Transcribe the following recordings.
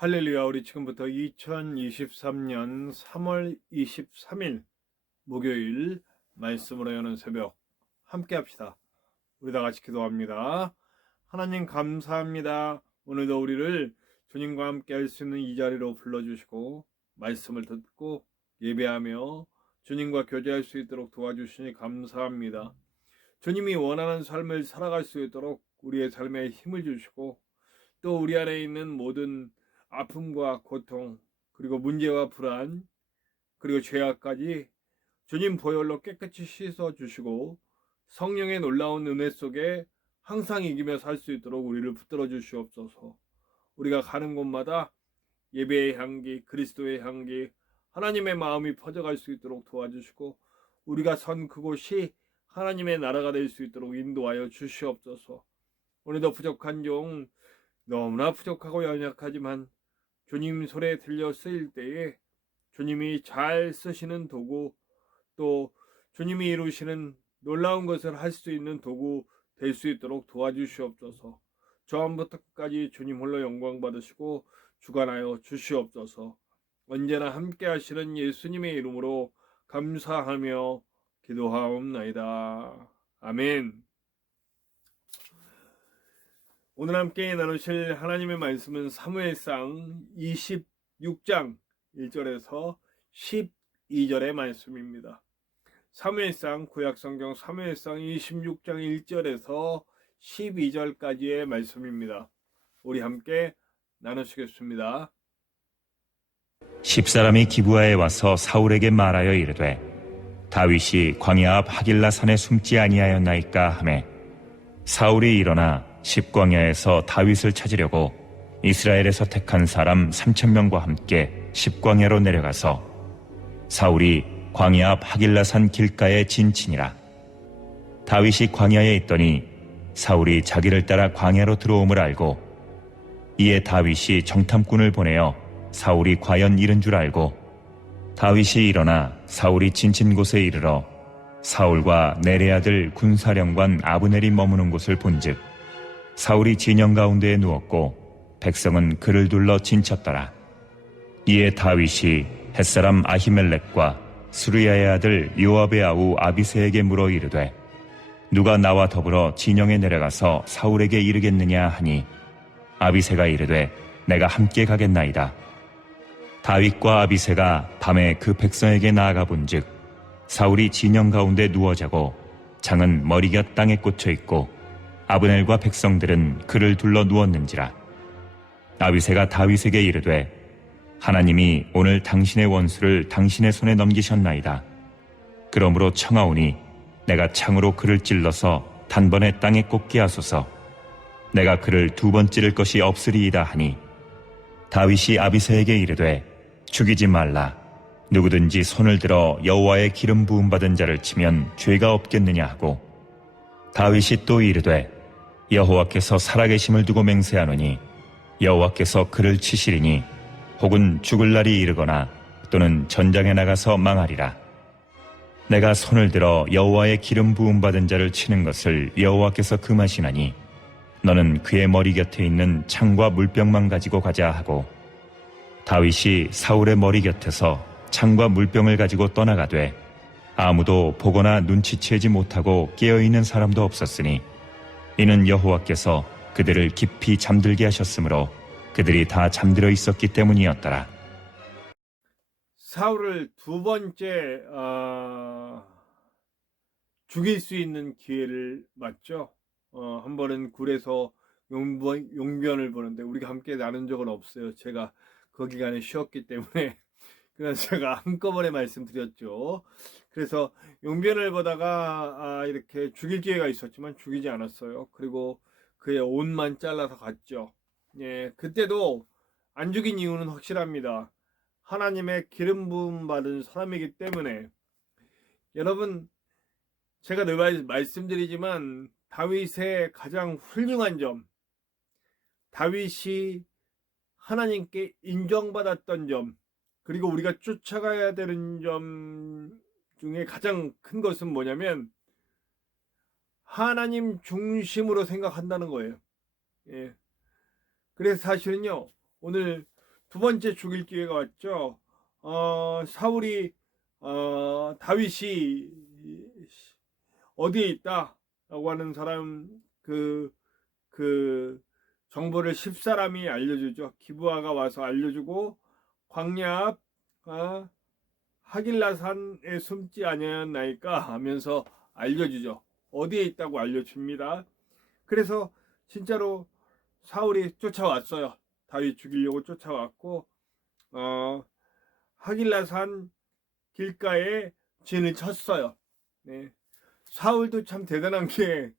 할렐루야. 우리 지금부터 2023년 3월 23일 목요일 말씀으로 여는 새벽 함께 합시다. 우리 다 같이 기도합니다. 하나님 감사합니다. 오늘도 우리를 주님과 함께 할 수 있는 이 자리로 불러주시고 말씀을 듣고 예배하며 주님과 교제할 수 있도록 도와주시니 감사합니다. 주님이 원하는 삶을 살아갈 수 있도록 우리의 삶에 힘을 주시고 또 우리 안에 있는 모든 아픔과 고통, 그리고 문제와 불안, 그리고 죄악까지 주님 보혈로 깨끗이 씻어주시고 성령의 놀라운 은혜 속에 항상 이기며 살 수 있도록 우리를 붙들어 주시옵소서. 우리가 가는 곳마다 예배의 향기, 그리스도의 향기, 하나님의 마음이 퍼져갈 수 있도록 도와주시고 우리가 선 그곳이 하나님의 나라가 될 수 있도록 인도하여 주시옵소서. 오늘도 부족한 종, 너무나 부족하고 연약하지만 주님 손에 들려 쓰일 때에 주님이 잘 쓰시는 도구, 또 주님이 이루시는 놀라운 것을 할 수 있는 도구 될 수 있도록 도와주시옵소서. 처음부터 끝까지 주님 홀로 영광 받으시고 주관하여 주시옵소서. 언제나 함께 하시는 예수님의 이름으로 감사하며 기도하옵나이다. 아멘. 오늘 함께 나누실 하나님의 말씀은 사무엘상 26장 1절에서 12절의 말씀입니다. 사무엘상 구약성경 사무엘상 26장 1절에서 12절까지의 말씀입니다. 우리 함께 나누시겠습니다. 10사람이 기브아에 와서 사울에게 말하여 이르되 다윗이 광야 앞 하길라 산에 숨지 아니하였나이까 하매 사울이 일어나 십광야에서 다윗을 찾으려고 이스라엘에서 택한 사람 3,000명과 함께 십광야로 내려가서 사울이 광야 앞 하길라산 길가에 진치니라. 다윗이 광야에 있더니 사울이 자기를 따라 광야로 들어옴을 알고 이에 다윗이 정탐꾼을 보내어 사울이 과연 이른 줄 알고 다윗이 일어나 사울이 진친 곳에 이르러 사울과 네레 아들 군사령관 아브넬이 머무는 곳을 본즉 사울이 진영 가운데에 누웠고 백성은 그를 둘러 진쳤더라. 이에 다윗이 햇사람 아히멜렉과 스루야의 아들 요압의 아우 아비새에게 물어 이르되 누가 나와 더불어 진영에 내려가서 사울에게 이르겠느냐 하니 아비새가 이르되 내가 함께 가겠나이다. 다윗과 아비새가 밤에 그 백성에게 나아가 본즉 사울이 진영 가운데 누워 자고 장은 머리곁 땅에 꽂혀 있고 아브넬과 백성들은 그를 둘러 누웠는지라. 아비새가 다윗에게 이르되 하나님이 오늘 당신의 원수를 당신의 손에 넘기셨나이다. 그러므로 청하오니 내가 창으로 그를 찔러서 단번에 땅에 꽂게 하소서. 내가 그를 2번 찌를 것이 없으리이다 하니 다윗이 아비새에게 이르되 죽이지 말라. 누구든지 손을 들어 여호와의 기름 부음 받은 자를 치면 죄가 없겠느냐 하고 다윗이 또 이르되 여호와께서 살아계심을 두고 맹세하노니 여호와께서 그를 치시리니 혹은 죽을 날이 이르거나 또는 전장에 나가서 망하리라. 내가 손을 들어 여호와의 기름 부음 받은 자를 치는 것을 여호와께서 금하시나니 너는 그의 머리 곁에 있는 창과 물병만 가지고 가자 하고 다윗이 사울의 머리 곁에서 창과 물병을 가지고 떠나가되 아무도 보거나 눈치채지 못하고 깨어있는 사람도 없었으니 이는 여호와께서 그들을 깊이 잠들게 하셨으므로 그들이 다 잠들어 있었기 때문이었더라. 사울을 2번째 죽일 수 있는 기회를 맞죠. 한 번은 굴에서 용변을 보는데 우리가 함께 나눈 적은 없어요. 제가 그 기간에 쉬었기 때문에 그래서 제가 한꺼번에 말씀드렸죠. 그래서 용변을 보다가 이렇게 죽일 기회가 있었지만 죽이지 않았어요. 그리고 그의 옷만 잘라서 갔죠. 예, 그때도 안 죽인 이유는 확실합니다. 하나님의 기름 부음 받은 사람이기 때문에. 여러분, 제가 늘 말씀드리지만 다윗의 가장 훌륭한 점, 다윗이 하나님께 인정받았던 점, 그리고 우리가 쫓아가야 되는 점 중에 가장 큰 것은 뭐냐면 하나님 중심으로 생각한다는 거예요. 예. 그래서 사실은요, 오늘 두 번째 죽일 기회가 왔죠. 사울이 다윗이 어디에 있다라고 하는 사람 그 정보를 10사람이 알려주죠. 기브아가 와서 알려주고 광야 앞 하길라산에 숨지 아니하였나이까 하면서 알려주죠. 어디에 있다고 알려줍니다. 그래서 진짜로 사울이 쫓아왔어요. 다윗 죽이려고 쫓아왔고 하길라산 길가에 진을 쳤어요. 네. 사울도 참 대단한 게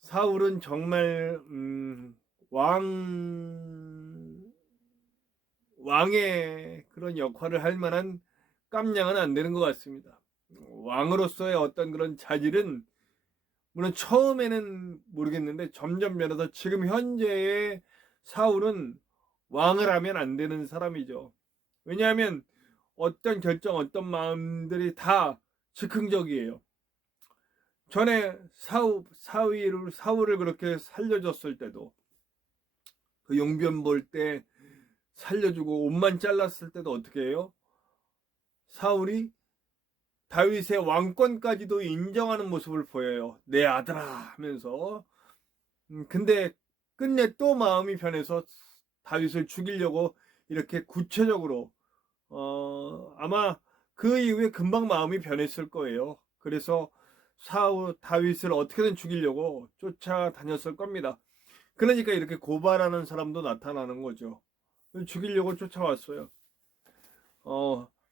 사울은 정말 왕의 그런 역할을 할 만한 깜냥은 안 되는 것 같습니다. 왕으로서의 어떤 그런 자질은 물론 처음에는 모르겠는데 점점 변해서 지금 현재의 사울은 왕을 하면 안 되는 사람이죠. 왜냐하면 어떤 결정, 어떤 마음들이 다 즉흥적이에요. 전에 사울을 그렇게 살려줬을 때도 그 용변 볼 때 살려주고 옷만 잘랐을 때도 어떻게 해요? 사울이 다윗의 왕권까지도 인정하는 모습을 보여요. 내 아들아 하면서. 근데 끝내 또 마음이 변해서 다윗을 죽이려고 이렇게 구체적으로 아마 그 이후에 금방 마음이 변했을 거예요. 그래서 다윗을 어떻게든 죽이려고 쫓아다녔을 겁니다. 그러니까 이렇게 고발하는 사람도 나타나는 거죠. 죽이려고 쫓아왔어요.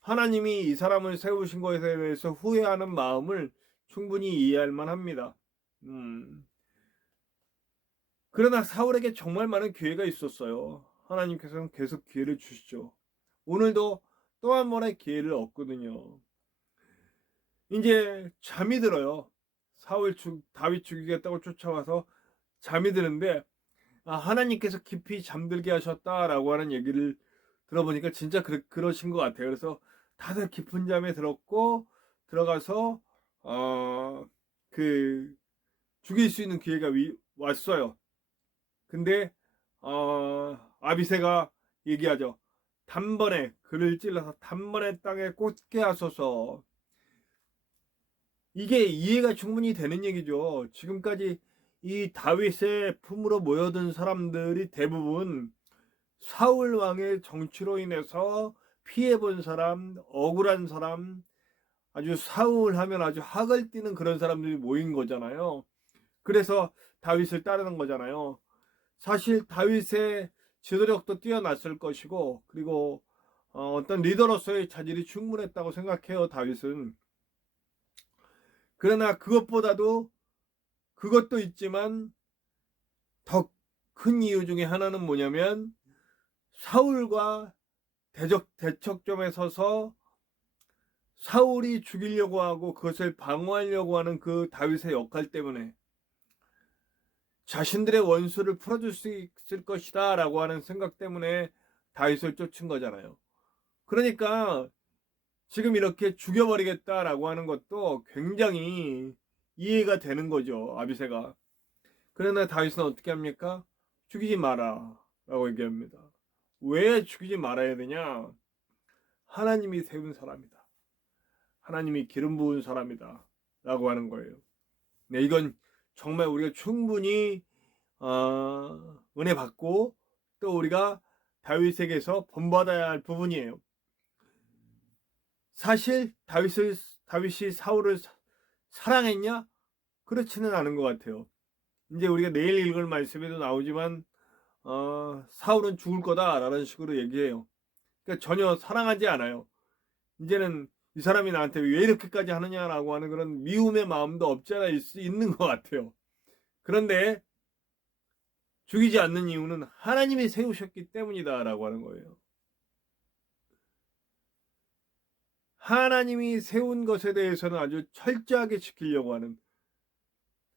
하나님이 이 사람을 세우신 것에 대해서 후회하는 마음을 충분히 이해할 만합니다. 그러나 사울에게 정말 많은 기회가 있었어요. 하나님께서는 계속 기회를 주시죠. 오늘도 또 한 번의 기회를 얻거든요. 이제 잠이 들어요. 다윗 죽이겠다고 쫓아와서 잠이 드는데 하나님께서 깊이 잠들게 하셨다라고 하는 얘기를 들어보니까 진짜 그러신 것 같아요. 그래서 다들 깊은 잠에 들어가서 죽일 수 있는 기회가 왔어요. 근데 아비새가 얘기하죠. 단번에 그를 찔러서 단번에 땅에 꽂게 하소서. 이게 이해가 충분히 되는 얘기죠. 지금까지 이 다윗의 품으로 모여든 사람들이 대부분 사울 왕의 정치로 인해서 피해본 사람, 억울한 사람, 아주 사울 하면 아주 학을 띠는 그런 사람들이 모인 거잖아요. 그래서 다윗을 따르는 거잖아요. 사실 다윗의 지도력도 뛰어났을 것이고, 그리고 어떤 리더로서의 자질이 충분했다고 생각해요, 다윗은. 그러나 그것도 있지만 더 큰 이유 중에 하나는 뭐냐면 사울과 대척점에 서서 사울이 죽이려고 하고 그것을 방어하려고 하는 그 다윗의 역할 때문에 자신들의 원수를 풀어줄 수 있을 것이다 라고 하는 생각 때문에 다윗을 쫓은 거잖아요. 그러니까 지금 이렇게 죽여버리겠다라고 하는 것도 굉장히 이해가 되는 거죠. 아비새가. 그러나 다윗은 어떻게 합니까? 죽이지 마라 라고 얘기합니다. 왜 죽이지 말아야 되냐? 하나님이 세운 사람이다. 하나님이 기름 부은 사람이다 라고 하는 거예요. 네, 이건 정말 우리가 충분히 은혜 받고 또 우리가 다윗에게서 본받아야 할 부분이에요. 사실 다윗이 사울을 사랑했냐? 그렇지는 않은 것 같아요. 이제 우리가 내일 읽을 말씀에도 나오지만 사울은 죽을 거다라는 식으로 얘기해요. 그러니까 전혀 사랑하지 않아요. 이제는 이 사람이 나한테 왜 이렇게까지 하느냐라고 하는 그런 미움의 마음도 없지 않아 있는 것 같아요. 그런데 죽이지 않는 이유는 하나님이 세우셨기 때문이다라고 하는 거예요. 하나님이 세운 것에 대해서는 아주 철저하게 지키려고 하는,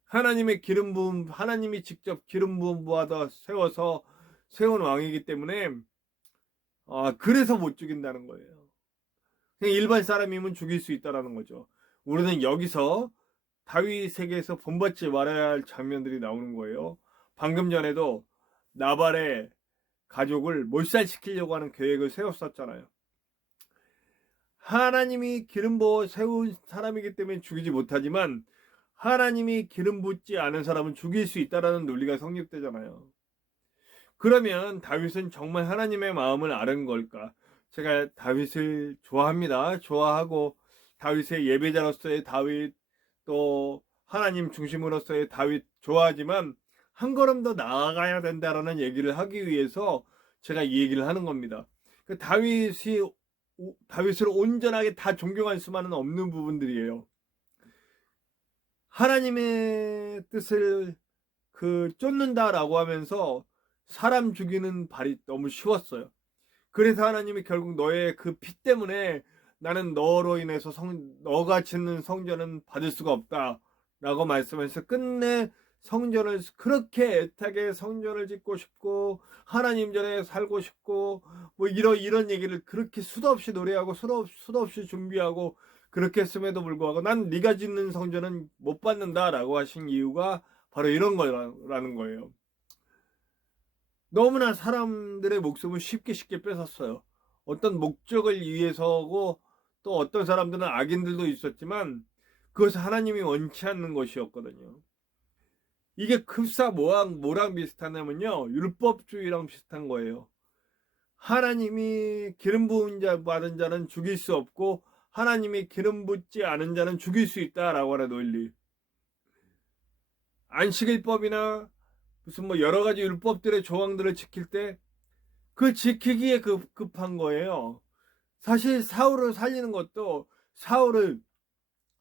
하나님의 기름 부음, 하나님이 직접 기름 부음 부하다 세워서 세운 왕이기 때문에 그래서 못 죽인다는 거예요. 그냥 일반 사람이면 죽일 수 있다라는 거죠. 우리는 여기서 다윗에게서 본받지 말아야 할 장면들이 나오는 거예요. 방금 전에도 나발의 가족을 몰살시키려고 하는 계획을 세웠었잖아요. 하나님이 기름 부어 세운 사람이기 때문에 죽이지 못하지만 하나님이 기름 붓지 않은 사람은 죽일 수 있다라는 논리가 성립되잖아요. 그러면 다윗은 정말 하나님의 마음을 아는 걸까? 제가 다윗을 좋아합니다. 좋아하고 다윗의 예배자로서의 다윗, 또 하나님 중심으로서의 다윗 좋아하지만 한 걸음 더 나아가야 된다라는 얘기를 하기 위해서 제가 이 얘기를 하는 겁니다. 다윗을 온전하게 다 존경할 수만은 없는 부분들이에요. 하나님의 뜻을 쫓는다라고 하면서 사람 죽이는 발이 너무 쉬웠어요. 그래서 하나님이 결국 너의 그 피 때문에 나는 너로 인해서 너가 짓는 성전은 받을 수가 없다 라고 말씀해서 끝내 성전을 그렇게 애타게 성전을 짓고 싶고 하나님 전에 살고 싶고 뭐 이런 얘기를 그렇게 수도 없이 노래하고 수도 없이 준비하고 그렇게 했음에도 불구하고 난 네가 짓는 성전은 못 받는다 라고 하신 이유가 바로 이런 거라는 거예요. 너무나 사람들의 목숨을 쉽게 뺏었어요. 어떤 목적을 위해서고 또 어떤 사람들은 악인들도 있었지만 그것은 하나님이 원치 않는 것이었거든요. 이게 급사 뭐랑 비슷하냐면요. 율법주의랑 비슷한 거예요. 하나님이 기름 부은 자 받은 자는 죽일 수 없고 하나님이 기름 붓지 않은 자는 죽일 수 있다라고 하는 논리. 안식일법이나 무슨 뭐 여러 가지 율법들의 조항들을 지킬 때 그 지키기에 급한 거예요. 사실 사울을 살리는 것도 사울을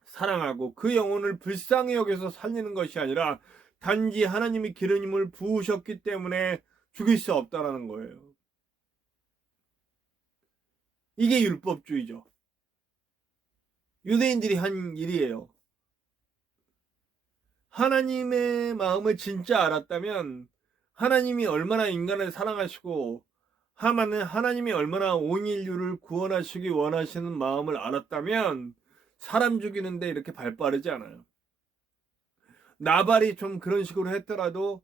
사랑하고 그 영혼을 불쌍히 여겨서 살리는 것이 아니라 단지 하나님이 기름을 부으셨기 때문에 죽일 수 없다라는 거예요. 이게 율법주의죠. 유대인들이 한 일이에요. 하나님의 마음을 진짜 알았다면 하나님이 얼마나 인간을 사랑하시고 하나님이 얼마나 온 인류를 구원하시기 원하시는 마음을 알았다면 사람 죽이는데 이렇게 발 빠르지 않아요. 나발이 좀 그런 식으로 했더라도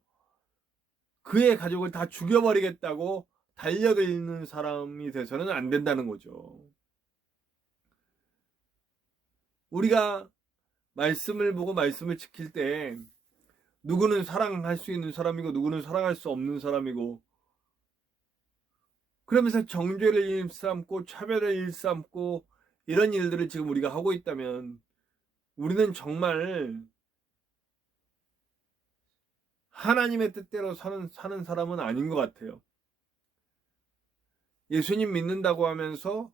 그의 가족을 다 죽여버리겠다고 달려들는 사람이 돼서는 안 된다는 거죠. 우리가 말씀을 보고 말씀을 지킬 때 누구는 사랑할 수 있는 사람이고 누구는 사랑할 수 없는 사람이고 그러면서 정죄를 일삼고 차별을 일삼고 이런 일들을 지금 우리가 하고 있다면 우리는 정말 하나님의 뜻대로 사는 사람은 아닌 것 같아요. 예수님 믿는다고 하면서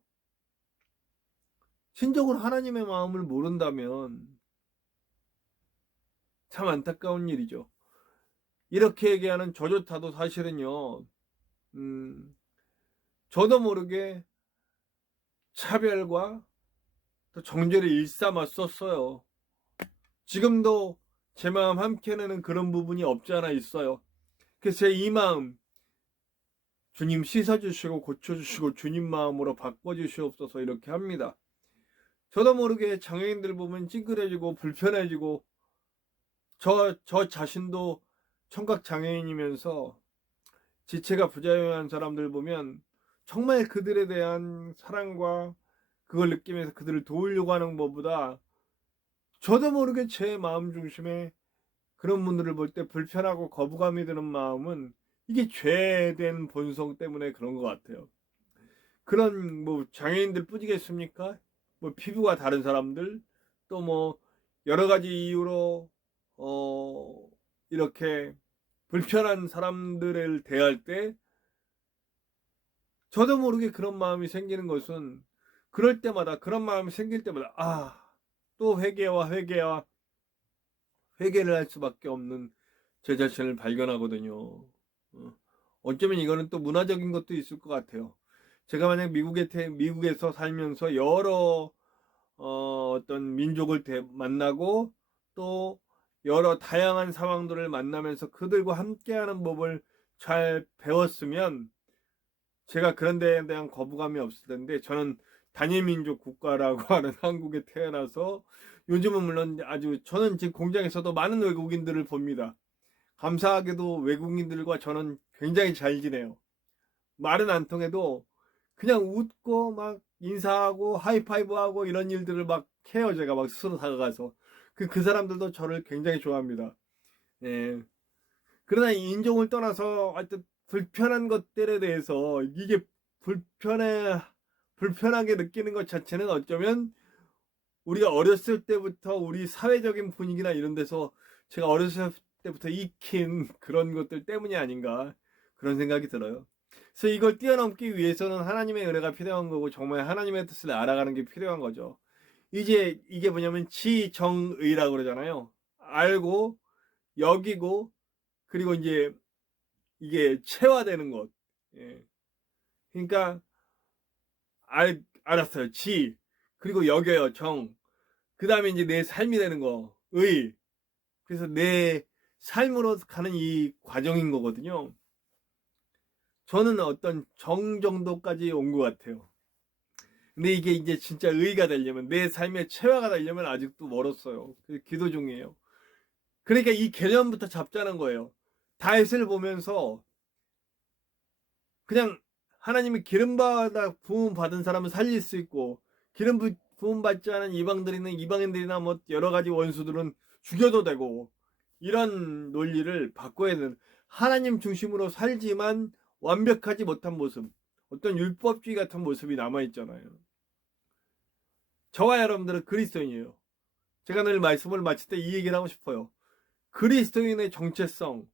신적으로 하나님의 마음을 모른다면 참 안타까운 일이죠. 이렇게 얘기하는 저조차도 사실은요, 저도 모르게 차별과 또 정죄를 일삼았었어요. 지금도 제 마음 한켠에는 그런 부분이 없지 않아 있어요. 그래서 제 이 마음 주님 씻어주시고 고쳐주시고 주님 마음으로 바꿔주시옵소서 이렇게 합니다. 저도 모르게 장애인들 보면 찡그려지고 불편해지고 저 자신도 청각 장애인이면서 지체가 부자유한 사람들 보면 정말 그들에 대한 사랑과 그걸 느끼면서 그들을 도우려고 하는 것보다 저도 모르게 제 마음 중심에 그런 분들을 볼 때 불편하고 거부감이 드는 마음은 이게 죄된 본성 때문에 그런 것 같아요. 그런 뭐 장애인들 뿐이겠습니까? 뭐 피부가 다른 사람들 또 뭐 여러 가지 이유로 이렇게 불편한 사람들을 대할 때 저도 모르게 그런 마음이 생기는 것은 그럴 때마다 그런 마음이 생길 때마다 또 회개를 할 수밖에 없는 제 자신을 발견하거든요. 어쩌면 이거는 또 문화적인 것도 있을 것 같아요. 제가 만약 미국에서 살면서 여러 어떤 민족을 만나고 또 여러 다양한 상황들을 만나면서 그들과 함께하는 법을 잘 배웠으면 제가 그런 데에 대한 거부감이 없을 텐데 저는 단일민족 국가라고 하는 한국에 태어나서 요즘은 물론 저는 지금 공장에서도 많은 외국인들을 봅니다. 감사하게도 외국인들과 저는 굉장히 잘 지내요. 말은 안 통해도 그냥 웃고 막 인사하고 하이파이브하고 이런 일들을 막 해요. 제가 막 스스로 다가가서 그 사람들도 저를 굉장히 좋아합니다. 예. 그러나 인종을 떠나서 하여튼 불편한 것들에 대해서 이게 불편하게 느끼는 것 자체는 어쩌면 우리가 어렸을 때부터 우리 사회적인 분위기나 이런 데서 제가 어렸을 때부터 익힌 그런 것들 때문이 아닌가 그런 생각이 들어요. 그래서 이걸 뛰어넘기 위해서는 하나님의 은혜가 필요한 거고 정말 하나님의 뜻을 알아가는 게 필요한 거죠. 이제 이게 뭐냐면 지정의라고 그러잖아요. 알고 여기고 그리고 이제 이게 체화되는 것. 예. 그러니까 알았어요. 지 그리고 여겨요. 정. 그 다음에 이제 내 삶이 되는 거. 의. 그래서 내 삶으로 가는 이 과정인 거거든요. 저는 어떤 정 정도까지 온 것 같아요. 근데 이게 이제 진짜 의가 되려면 내 삶의 체화가 되려면 아직도 멀었어요. 기도 중이에요. 그러니까 이 개념부터 잡자는 거예요. 다윗을 보면서 그냥 하나님이 기름 부음 받은 사람은 살릴 수 있고 기름 부음 받지 않은 이방인들이나 뭐 여러 가지 원수들은 죽여도 되고 이런 논리를 바꿔야 되는 하나님 중심으로 살지만 완벽하지 못한 모습 어떤 율법주의 같은 모습이 남아있잖아요. 저와 여러분들은 그리스도인이에요. 제가 늘 말씀을 마칠 때 이 얘기를 하고 싶어요. 그리스도인의 정체성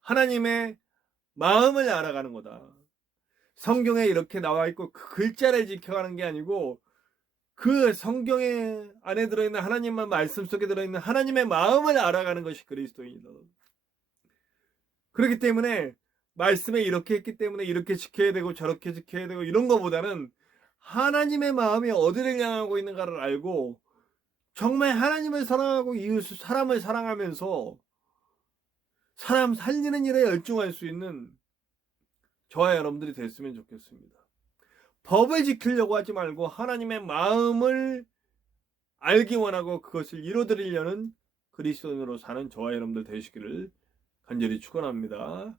하나님의 마음을 알아가는 거다. 성경에 이렇게 나와 있고 그 글자를 지켜가는 게 아니고 그 성경에 안에 들어있는 하나님만 말씀 속에 들어있는 하나님의 마음을 알아가는 것이 그리스도인이다. 그렇기 때문에 말씀에 이렇게 했기 때문에 이렇게 지켜야 되고 저렇게 지켜야 되고 이런 것보다는 하나님의 마음이 어디를 향하고 있는가를 알고 정말 하나님을 사랑하고 이웃 사람을 사랑하면서 사람 살리는 일에 열중할 수 있는 저와 여러분들이 됐으면 좋겠습니다. 법을 지키려고 하지 말고 하나님의 마음을 알기 원하고 그것을 이루어드리려는 그리스도인으로 사는 저와 여러분들 되시기를 간절히 축원합니다.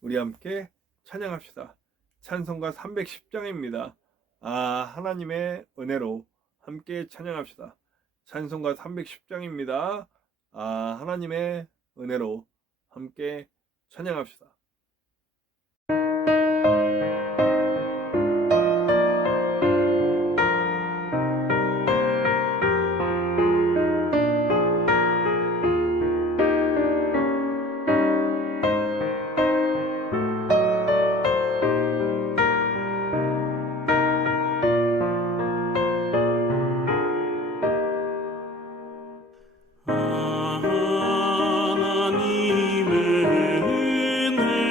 우리 함께 찬양합시다. 찬송가 310장입니다. 하나님의 은혜로 함께 찬양합시다. 찬송가 310장입니다. 하나님의 은혜로 함께 찬양합시다. 하나님의 은혜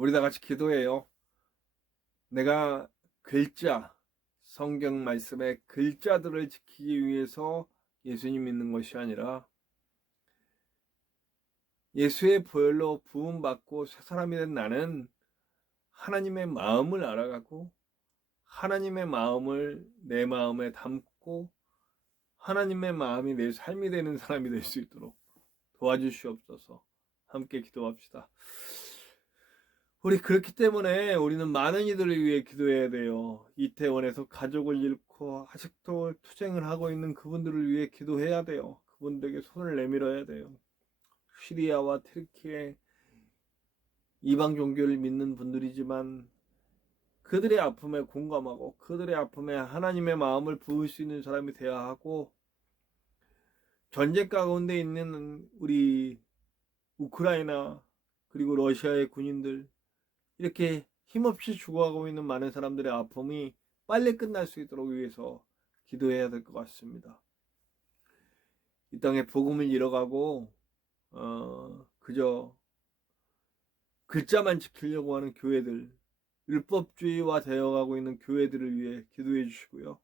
우리 다 같이 기도해요. 내가 글자, 성경 말씀의 글자들을 지키기 위해서 예수님 믿는 것이 아니라 예수의 보혈로 부음받고 새 사람이 된 나는 하나님의 마음을 알아가고 하나님의 마음을 내 마음에 담고 하나님의 마음이 내 삶이 되는 사람이 될 수 있도록 도와주시옵소서. 함께 기도합시다. 우리 그렇기 때문에 우리는 많은 이들을 위해 기도해야 돼요. 이태원에서 가족을 잃고 아직도 투쟁을 하고 있는 그분들을 위해 기도해야 돼요. 그분들에게 손을 내밀어야 돼요. 시리아와 터키에 이방 종교를 믿는 분들이지만 그들의 아픔에 공감하고 그들의 아픔에 하나님의 마음을 부을 수 있는 사람이 되어야 하고, 전쟁 가운데 있는 우리 우크라이나 그리고 러시아의 군인들, 이렇게 힘없이 죽어가고 있는 많은 사람들의 아픔이 빨리 끝날 수 있도록 위해서 기도해야 될 것 같습니다. 이 땅에 복음을 잃어가고 그저 글자만 지키려고 하는 교회들, 율법주의화 되어가고 있는 교회들을 위해 기도해 주시고요.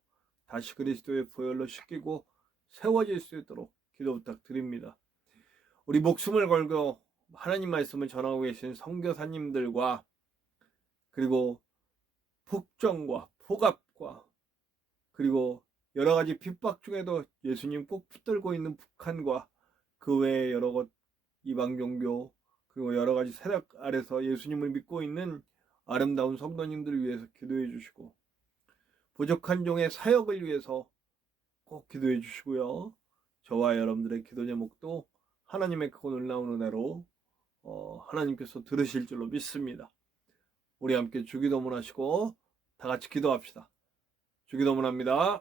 다시 그리스도의 보혈로 씻기고 세워질 수 있도록 기도 부탁드립니다. 우리 목숨을 걸고 하나님 말씀을 전하고 계신 선교사님들과 그리고 폭정과 폭압과 그리고 여러 가지 핍박 중에도 예수님 꼭 붙들고 있는 북한과 그 외에 여러 것 이방 종교 그리고 여러 가지 세력 아래서 예수님을 믿고 있는 아름다운 성도님들을 위해서 기도해 주시고, 부족한 종의 사역을 위해서 꼭 기도해 주시고요. 저와 여러분들의 기도 제목도 하나님의 크고 놀라운 은혜로 하나님께서 들으실 줄로 믿습니다. 우리 함께 주기도문 하시고 다 같이 기도합시다. 주기도문 합니다.